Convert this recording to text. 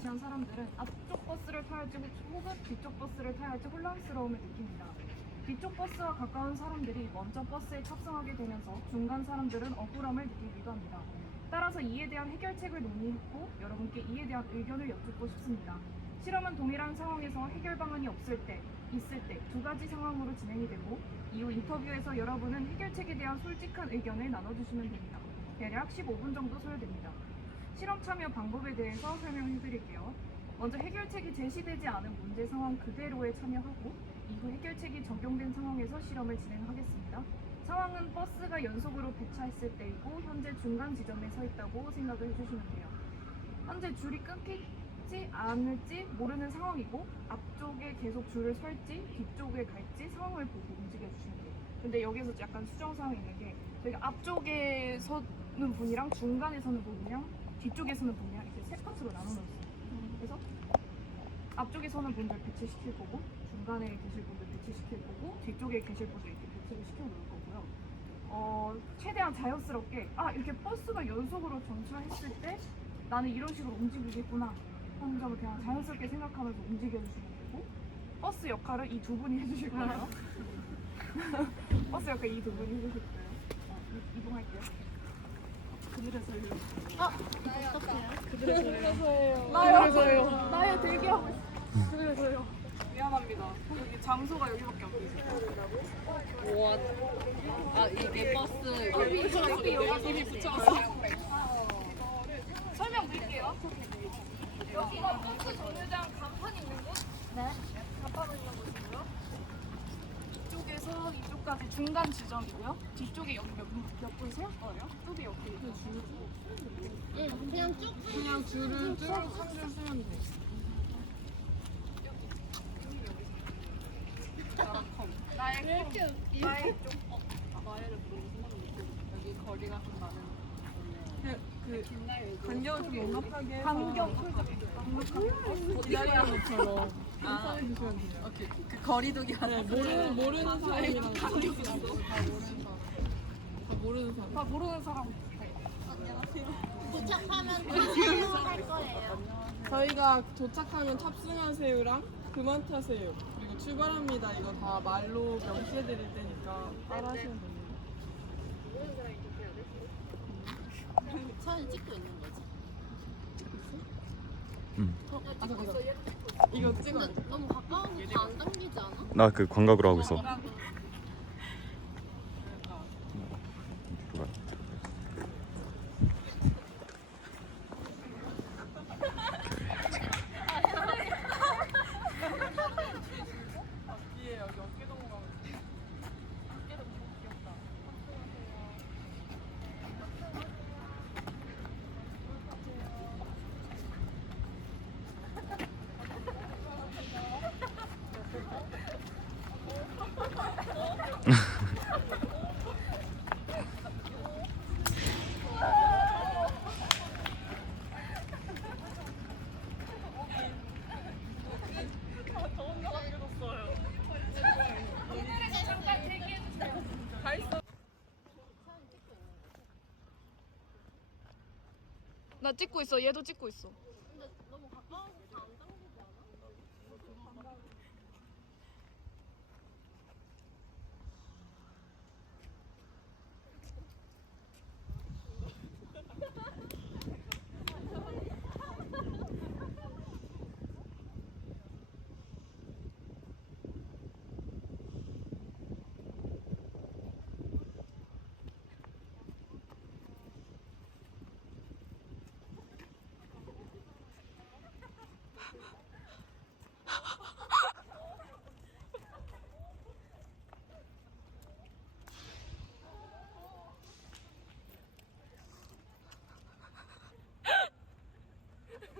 위치한 사람들은 앞쪽 버스를 타야 할지 혹은 뒤쪽 버스를 타야 할지 혼란스러움을 느낍니다. 뒤쪽 버스와 가까운 사람들이 먼저 버스에 탑승하게 되면서 중간 사람들은 억울함을 느끼기도 합니다. 따라서 이에 대한 해결책을 논의했고 여러분께 이에 대한 의견을 여쭙고 싶습니다. 실험은 동일한 상황에서 해결 방안이 없을 때, 있을 때 두 가지 상황으로 진행이 되고 이후 인터뷰에서 여러분은 해결책에 대한 솔직한 의견을 나눠주시면 됩니다. 대략 15분 정도 소요됩니다. 실험 참여 방법에 대해서 설명해 드릴게요. 먼저 해결책이 제시되지 않은 문제 상황 그대로에 참여하고 이후 해결책이 적용된 상황에서 실험을 진행하겠습니다. 상황은 버스가 연속으로 배차했을 때이고 현재 중간 지점에 서 있다고 생각을 해주시면 돼요. 현재 줄이 끊기지 않을지 모르는 상황이고 앞쪽에 계속 줄을 설지 뒤쪽에 갈지 상황을 보고 움직여 주시면 돼요. 근데 여기서 약간 수정 사항이 있는 게 저희가 앞쪽에 서는 분이랑 중간에 서는 분이랑 뒤쪽에 서는 분이랑 이렇게 세 파트로 나눠놨어요. 그래서 앞쪽에 서는 분들 배치시킬 거고 중간에 계실 분들 배치시킬 거고 뒤쪽에 계실 분들 이렇게 배치를 시켜 놓을 거고요. 어, 최대한 자연스럽게 아 이렇게 버스가 연속으로 전차했을 때 나는 이런 식으로 움직이겠구나 하는 점을 그냥 자연스럽게 생각하면서 움직여주시면 되고 버스 역할을 이 두 분이 해주실 거예요. 버스 역할 이 두 분이 해주실 거예요. 어, 이- 이동할게요. 그들에서요. 그래서요. 나요. 나요 대기하고 있어. 그래서요. 미안합니다. 여기 장소가 여기밖에 안 보이세요. 와. 아 이게 버스 여기 여기 이미 붙여놨어. 설명드릴게요. 여기가 버스 정류장 간판 있는 곳. 네. 간판 있는 곳이고요. 이쪽에서 이쪽까지 중간 지점이고요. 뒤쪽에 여기 몇, 몇분셀 거예요? 쪽이 여기. 응 그냥 쭉 그냥 줄을 쭉 한줄 쓰면 돼. 나의 이렇게 웃기. 나의. 마야를 부르는 순간 여기 거리가 좀 많은 그 간격을 좀 넉넉하게 간격 기다리는 것처럼 인사해 주시면 돼요. 오케이 그 거리두기 하는 모르는 모르는 사람이랑 다 모르는 사람. 다 모르는 사람. 다 모르는 사람. 도착하면 탑승할 거예요. 저희가 도착하면 탑승하세요랑 그만 타세요. 그리고 출발합니다. 이거 다 말로 명시해 드릴 테니까 따라 하시면 됩니다. 사진 찍고 있는. 아 잠깐 잠깐. 이거. 근데 너무 가까워서 다안 당기지 않아? 나 그 광각으로 하고 있어. 뒤에 여기 어깨 동무가 있어. 어깨 동무 귀엽다. 나 찍고 있어. 얘도 찍고 있어.